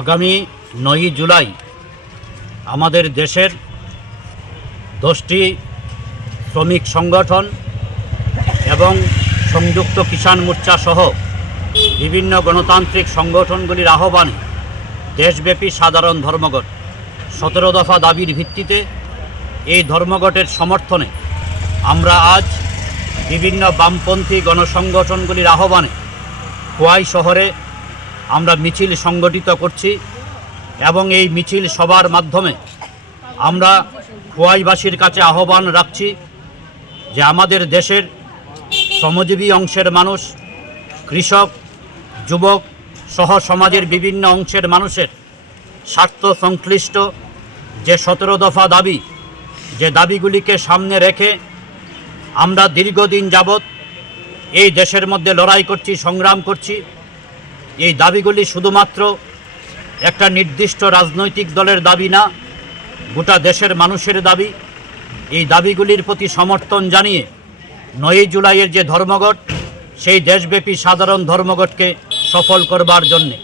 আগামী 9 জুলাই আমাদের দেশের 10টি শ্রমিক সংগঠন এবং সংযুক্ত কিষাণ মোর্চা সহ বিভিন্ন গণতান্ত্রিক সংগঠনগুলির আহ্বানে দেশব্যাপী সাধারণ ধর্মঘট 17 দফা দাবির ভিত্তিতে এই ধর্মঘটের সমর্থনে আমরা আজ বিভিন্ন বামপন্থী গণসংগঠনগুলির আহ্বানে খোয়াই শহরে আমরা মিছিল সংগঠিত করছি এবং এই মিছিল সভার মাধ্যমে আমরা খোয়াইবাসীর কাছে আহ্বান রাখছি যে আমাদের দেশের শ্রমজীবী অংশের মানুষ, কৃষক, যুবক সহ সমাজের বিভিন্ন অংশের মানুষের স্বার্থ সংশ্লিষ্ট যে 17 দফা দাবি, যে দাবিগুলিকে সামনে রেখে আমরা দীর্ঘদিন যাবৎ এই দেশের মধ্যে লড়াই করছি, সংগ্রাম করছি। এই দাবিগুলি শুধুমাত্র একটা নির্দিষ্ট রাজনৈতিক দলের দাবি না, গোটা দেশের মানুষের দাবি। এই দাবিগুলির প্রতি সমর্থন জানিয়ে 9 জুলাইয়ের যে ধর্মঘট, সেই দেশব্যাপী সাধারণ ধর্মঘটকে সফল করবার জন্যে।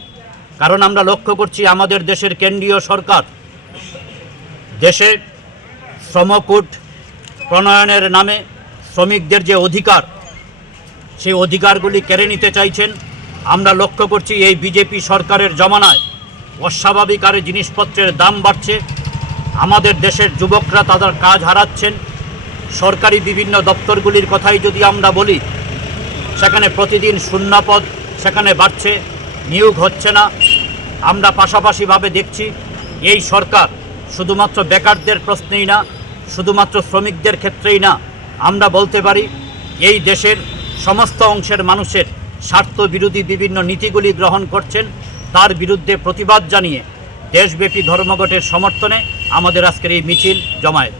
কারণ আমরা লক্ষ্য করছি আমাদের দেশের কেন্দ্রীয় সরকার দেশে শ্রমকোড প্রণয়নের নামে শ্রমিকদের যে অধিকার, সেই অধিকারগুলি কেড়ে নিতে চাইছেন। আমরা লক্ষ্য করছি এই বিজেপি সরকারের জমানায় অস্বাভাবিক হারে জিনিসপত্রের দাম বাড়ছে, আমাদের দেশের যুবকরা তাদের কাজ হারাচ্ছেন। সরকারি বিভিন্ন দপ্তরগুলির কথাই যদি আমরা বলি, সেখানে প্রতিদিন শূন্যপদ সেখানে বাড়ছে, নিয়োগ হচ্ছে না। আমরা পাশাপাশিভাবে দেখছি এই সরকার শুধুমাত্র বেকারদের প্রশ্নেই না, শুধুমাত্র শ্রমিকদের ক্ষেত্রেই না, আমরা বলতে পারি এই দেশের সমস্ত অংশের মানুষের স্বার্থ বিরোধী বিভিন্ন নীতিগুলি গ্রহণ করছেন। তার বিরুদ্ধে প্রতিবাদ জানিয়ে দেশব্যাপী ধর্মঘটের সমর্থনে আমাদের আজকের এই মিছিল জমায়েত।